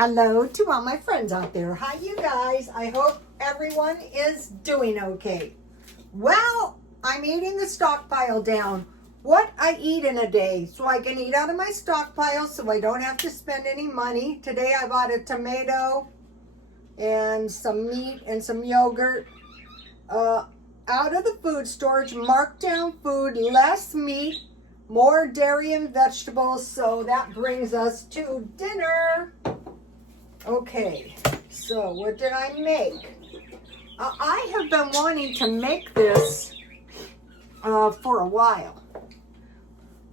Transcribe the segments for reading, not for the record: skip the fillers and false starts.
Hello to all my friends out there. Hi, you guys. I hope everyone is doing okay. Well, I'm eating the stockpile down. What I eat in a day, so I can eat out of my stockpile so I don't have to spend any money. Today I bought a tomato and some meat and some yogurt. Out of the food storage, marked down food, less meat, more dairy and vegetables. So that brings us to dinner. Okay, so what did I make? I have been wanting to make this for a while.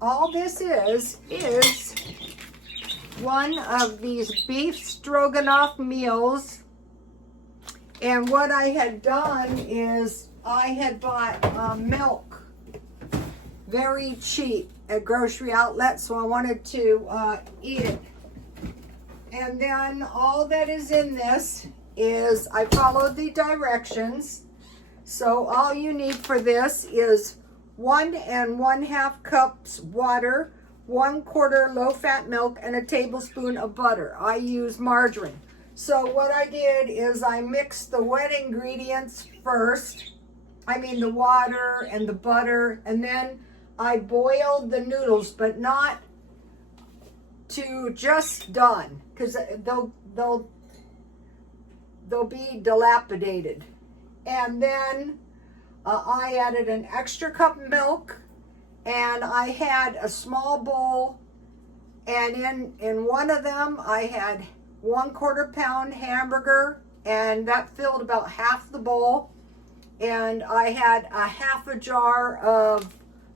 All this is one of these beef stroganoff meals. And what I had done is I had bought milk very cheap at grocery outlets, so I wanted to eat it. And then all that is in this is, I followed the directions. So all you need for this is 1 1/2 cups water, 1/4 low-fat milk, and a tablespoon of butter. I use margarine. So what I did is I mixed the wet ingredients first. I mean the water and the butter, and then I boiled the noodles, but not to just done, because they'll be dilapidated. And then I added an extra cup of milk, and I had a small bowl, and in one of them I had 1/4 pound hamburger, and that filled about half the bowl. And I had a half a jar of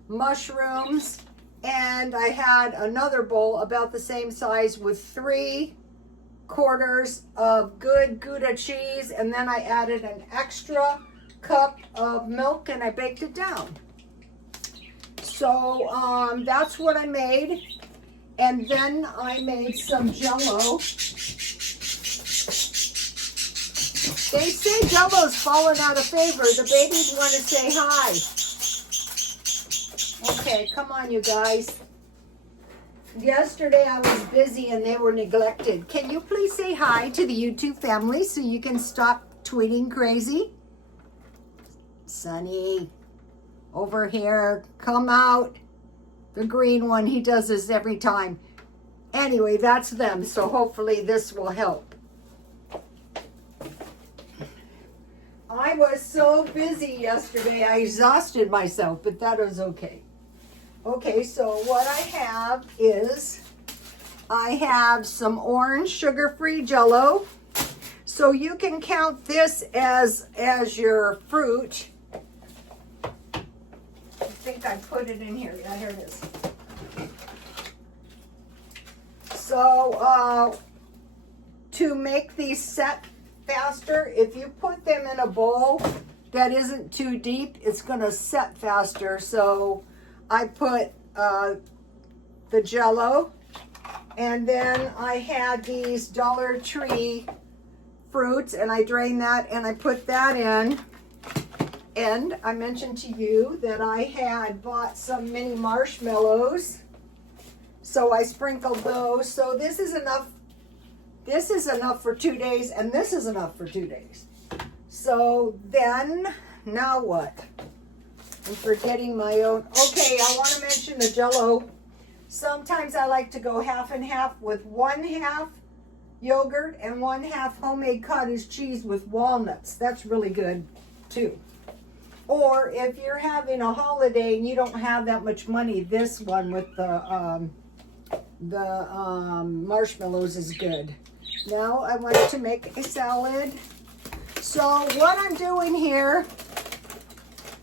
mushrooms, and I had another bowl about the same size with 3/4 of good Gouda cheese, and then I added an extra cup of milk, and I baked it down. So that's what I made. And then I made some Jell-O. They say Jell-O's fallen out of favor. The babies want to say hi. Okay, come on, you guys. Yesterday I was busy and they were neglected. Can you please say hi to the YouTube family so you can stop tweeting crazy? Sonny, over here, come out. The green one, he does this every time. Anyway, that's them, so hopefully this will help. I was so busy yesterday, I exhausted myself, but that was okay. Okay, so what I have is, I have some orange sugar-free Jell-O. So you can count this as your fruit. I think I put it in here. Yeah, here it is. So to make these set faster, if you put them in a bowl that isn't too deep, it's going to set faster. So I put the Jell-O, and then I had these Dollar Tree fruits, and I drained that and I put that in. And I mentioned to you that I had bought some mini marshmallows, so I sprinkled those. So this is enough. This is enough for 2 days, and this is enough for 2 days. So then, now what? I'm forgetting my own. Okay, I want to mention the Jell-O. Sometimes I like to go half and half with 1/2 yogurt and 1/2 homemade cottage cheese with walnuts. That's really good too. Or if you're having a holiday and you don't have that much money, this one with the marshmallows is good. Now I want to make a salad. So what I'm doing here,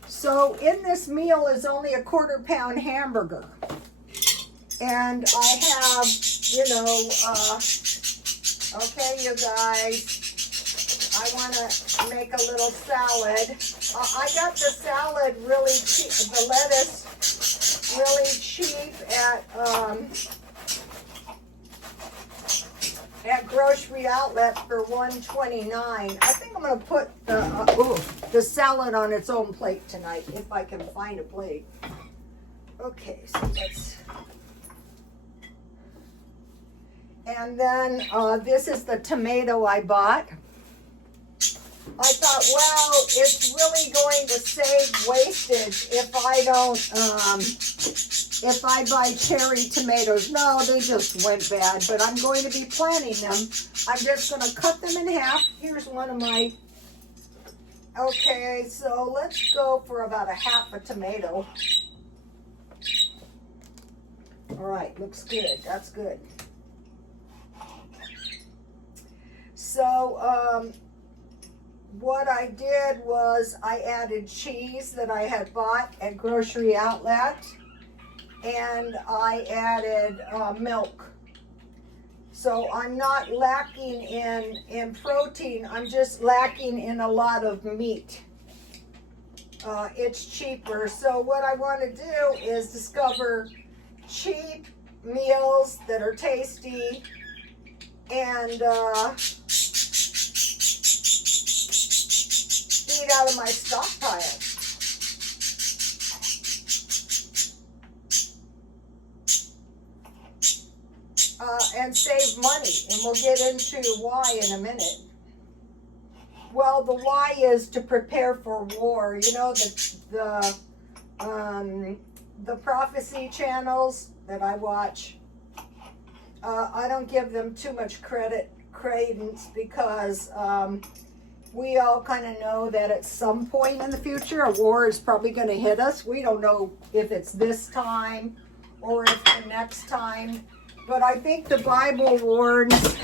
so in this meal is only a 1/4 pound hamburger. And I have, okay, you guys, I want to make a little salad. I got the salad really cheap, the lettuce really cheap at grocery outlet for $1.29. I think I'm going to put the salad on its own plate tonight, if I can find a plate. Okay, so let's... And then this is the tomato I bought. I thought, well, it's really going to save wastage if I don't, if I buy cherry tomatoes. No, they just went bad, but I'm going to be planting them. I'm just going to cut them in half. Here's one of my, okay, so let's go for about a half a tomato. All right, looks good. That's good. So, what I did was I added cheese that I had bought at Grocery Outlet, and I added milk. So I'm not lacking in protein, I'm just lacking in a lot of meat. It's cheaper. So what I want to do is discover cheap meals that are tasty and eat out of my stockpile. And save money, and we'll get into why in a minute. Well, the why is to prepare for war. You know, the prophecy channels that I watch, I don't give them too much credence, because we all kind of know that at some point in the future a war is probably going to hit us. We don't know if it's this time or if the next time, but I think the Bible warns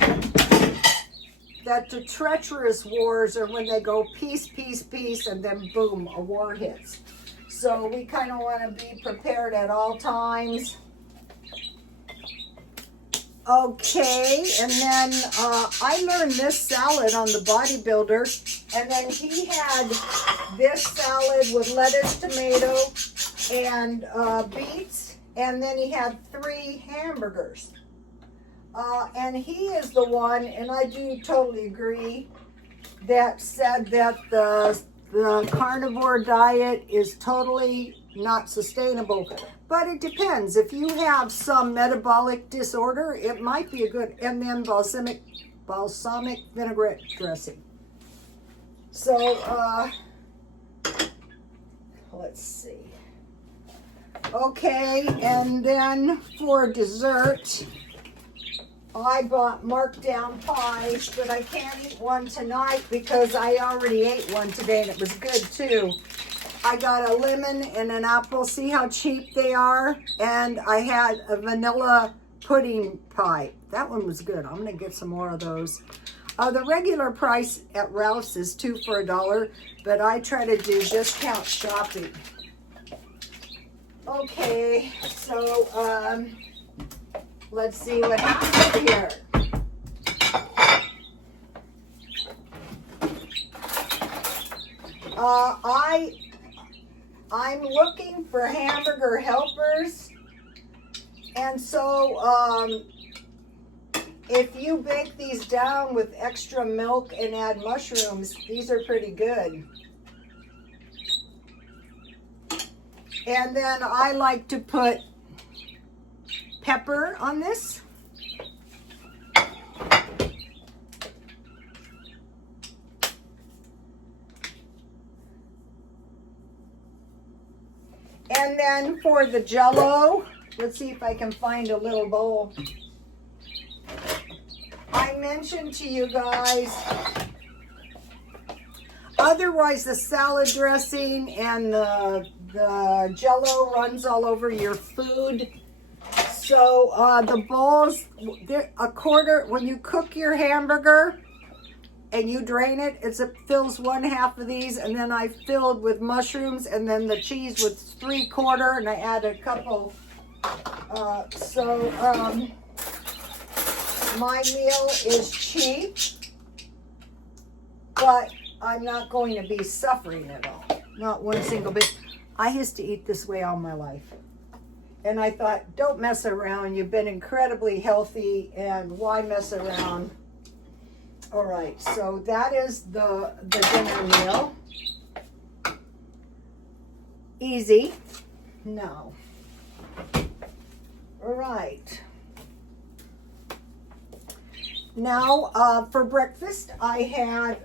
that the treacherous wars are when they go peace, peace, peace, and then boom, a war hits. So we kind of want to be prepared at all times. Okay, and then I learned this salad on the Bodybuilder, and then he had this salad with lettuce, tomato, and beets, and then he had 3 hamburgers. And he is the one, and I do totally agree, that said that the carnivore diet is totally not sustainable. But it depends. If you have some metabolic disorder, it might be a good, and then balsamic vinaigrette dressing. So, let's see. Okay, and then for dessert, I bought markdown pies, but I can't eat one tonight because I already ate one today and it was good too. I got a lemon and an apple. See how cheap they are? And I had a vanilla pudding pie. That one was good. I'm going to get some more of those. The regular price at Ralph's is 2 for $1, but I try to do discount shopping. Okay, so let's see what happens here. I'm looking for hamburger helpers, and so if you bake these down with extra milk and add mushrooms, these are pretty good. And then I like to put pepper on this. And then for the Jell-O, let's see if I can find a little bowl. I mentioned to you guys, otherwise the salad dressing and the Jell-O runs all over your food. So the bowls, a quarter, when you cook your hamburger and you drain it, it fills 1/2 of these, and then I filled with mushrooms, and then the cheese with 3/4, and I added a couple. My meal is cheap, but I'm not going to be suffering at all. Not one single bit. I used to eat this way all my life. And I thought, don't mess around. You've been incredibly healthy, and why mess around? All right, so that is the dinner meal. Easy. No. All right. Now, for breakfast, I had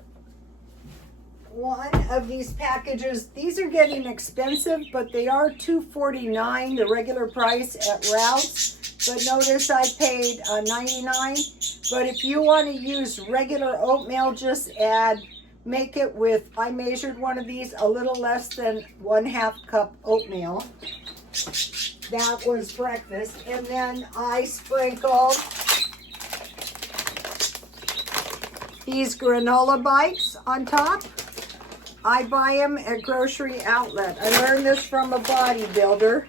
one of these packages. These are getting expensive, but they are $2.49, the regular price at Ralph's. But notice I paid $99. But if you want to use regular oatmeal, just make it with, I measured one of these, a little less than 1/2 cup oatmeal. That was breakfast. And then I sprinkled these granola bites on top. I buy them at Grocery Outlet. I learned this from a bodybuilder.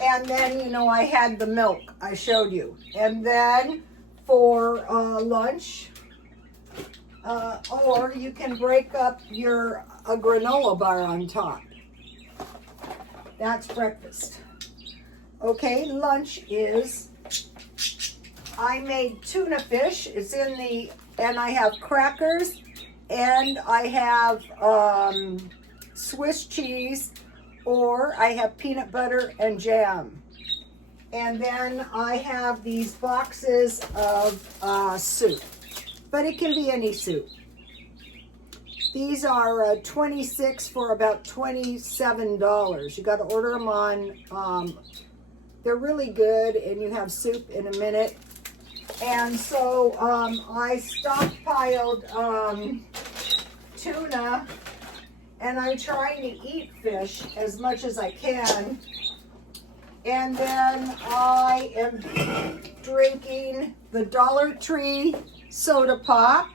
And then, you know, I had the milk I showed you. And then for lunch, or you can break up a granola bar on top. That's breakfast. Okay, lunch is, I made tuna fish. It's in and I have crackers, and I have Swiss cheese, or I have peanut butter and jam. And then I have these boxes of soup, but it can be any soup. These are 26 for about $27. You got to order them on, they're really good, and you have soup in a minute. And so I stockpiled tuna, and I'm trying to eat fish as much as I can. And then I am drinking the Dollar Tree soda pop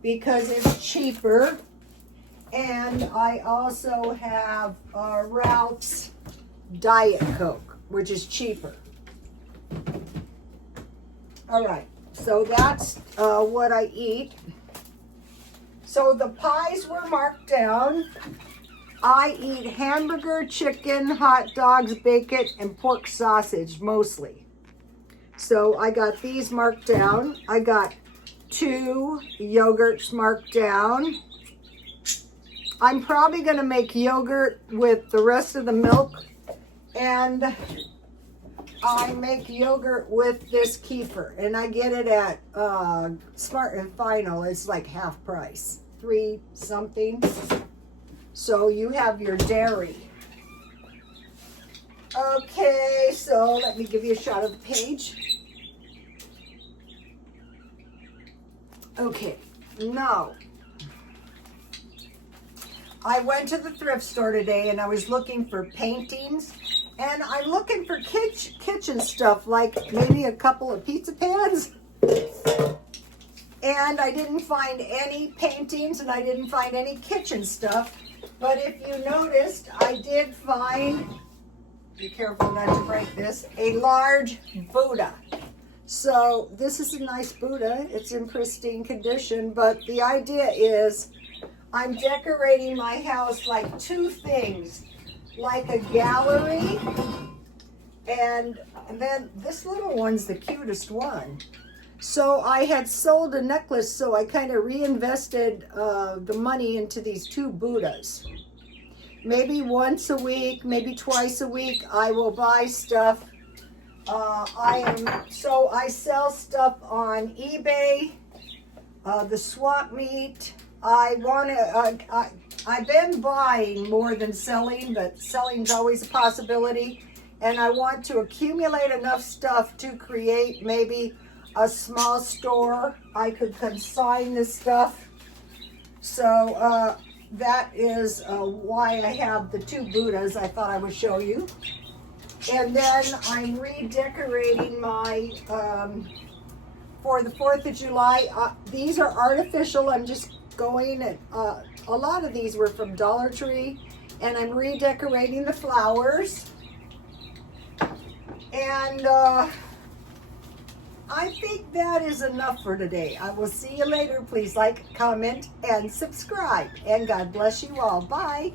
because it's cheaper. And I also have Ralph's Diet Coke, which is cheaper. All right, so that's what I eat. So the pies were marked down. I eat hamburger, chicken, hot dogs, bacon, and pork sausage mostly. So I got these marked down. I got 2 yogurts marked down. I'm probably gonna make yogurt with the rest of the milk, and I make yogurt with this kefir, and I get it at Smart and Final. It's like half price, $3 something. So you have your dairy. Okay, so let me give you a shot of the page. Okay, now I went to the thrift store today, and I was looking for paintings. And I'm looking for kitchen stuff, like maybe a couple of pizza pans. And I didn't find any paintings, and I didn't find any kitchen stuff. But if you noticed, I did find, be careful not to break this, a large Buddha. So this is a nice Buddha. It's in pristine condition. But the idea is I'm decorating my house like 2 things. Like a gallery, and then this little one's the cutest one. So I had sold a necklace, so I kind of reinvested the money into these 2 Buddhas. Maybe once a week, maybe twice a week, I will buy stuff. I sell stuff on eBay, the swap meet. I've been buying more than selling, but selling's always a possibility. And I want to accumulate enough stuff to create maybe a small store. I could consign this stuff. So that is why I have the 2 Buddhas I thought I would show you. And then I'm redecorating my, for the 4th of July. These are artificial. I'm just going at, a lot of these were from Dollar Tree, and I'm redecorating the flowers. And I think that is enough for today. I will see you later. Please like, comment, and subscribe. And God bless you all. Bye.